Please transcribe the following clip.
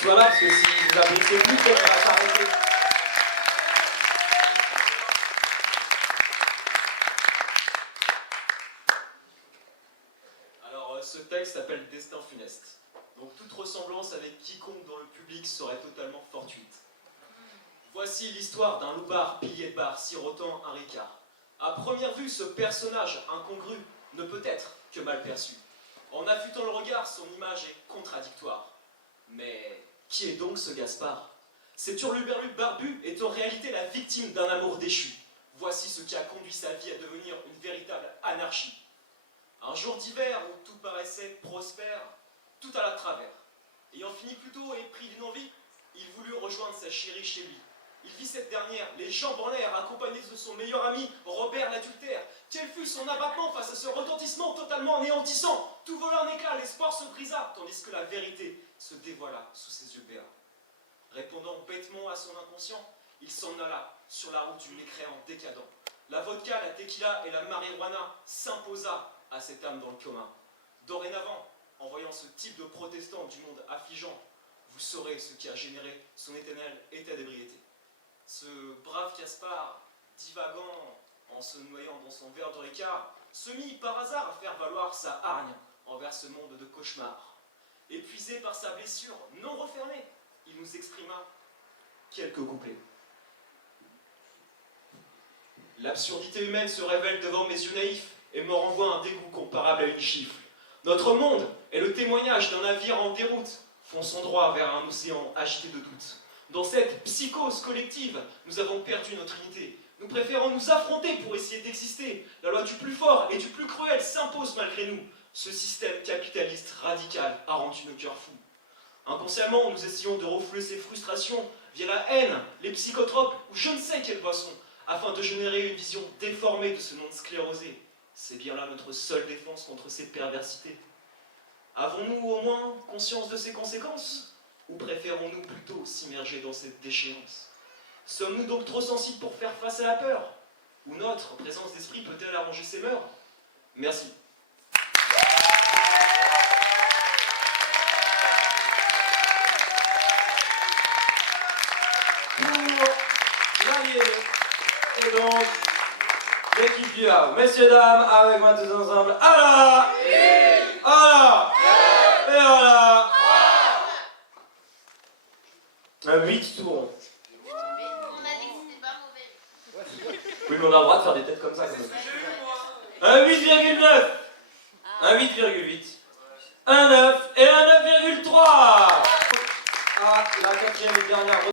soit là, parce que si vous abritez plus, peut-être qu'on va s'arrêter. Alors, ce texte s'appelle Destin funeste. Donc toute ressemblance avec quiconque dans le public serait totalement fortuite. Voici l'histoire d'un loupard pilier de bar sirotant un ricard. À première vue, ce personnage incongru ne peut être que mal perçu. En affûtant le regard, son image est contradictoire. Mais qui est donc ce Gaspard? Cet hurluberlu barbu est en réalité la victime d'un amour déchu. Voici ce qui a conduit sa vie à devenir une véritable anarchie. Un jour d'hiver où tout paraissait prospère, tout alla de travers. Ayant fini plus tôt et pris d'une envie, il voulut rejoindre sa chérie chez lui. Il vit cette dernière, les jambes en l'air, accompagnée de son meilleur ami, Robert l'adultère. Quel fut son abattement face à ce retentissement totalement anéantissant? Tout vola en éclats, l'espoir se brisa, tandis que la vérité se dévoila sous ses yeux béats. Répondant bêtement à son inconscient, il s'en alla sur la route du mécréant décadent. La vodka, la tequila et la marijuana s'imposa à cette âme dans le commun. Dorénavant, en voyant ce type de protestant du monde affligeant, vous saurez ce qui a généré son éternel état d'ébriété. Ce brave Gaspard, divagant en se noyant dans son verre de ricard, se mit par hasard à faire valoir sa hargne envers ce monde de cauchemars. Épuisé par sa blessure non refermée, il nous exprima quelques couplets. L'absurdité humaine se révèle devant mes yeux naïfs et me renvoie un dégoût comparable à une gifle. Notre monde est le témoignage d'un navire en déroute, fonçant droit vers un océan agité de doutes. Dans cette psychose collective, nous avons perdu notre unité. Nous préférons nous affronter pour essayer d'exister. La loi du plus fort et du plus cruel s'impose malgré nous. Ce système capitaliste radical a rendu nos cœurs fous. Inconsciemment, nous essayons de refouler ces frustrations via la haine, les psychotropes ou je ne sais quelle boisson, afin de générer une vision déformée de ce monde sclérosé. C'est bien là notre seule défense contre ces perversités. Avons-nous au moins conscience de ces conséquences ? Ou préférons-nous plutôt s'immerger dans cette déchéance? Sommes-nous donc trop sensibles pour faire face à la peur? Ou notre présence d'esprit peut-elle arranger ces mœurs? Merci. Pour l'allié et donc l'équipe du Havre, messieurs, dames, avec moi tous ensemble, Allah, Allah, et Allah. 8 tours. On a dit que c'était pas mauvais. Oui, mais on a le droit de faire des têtes comme ça. Un 8,9, un 8,8, un 9 et un 9,3. Ah, la quatrième et dernière.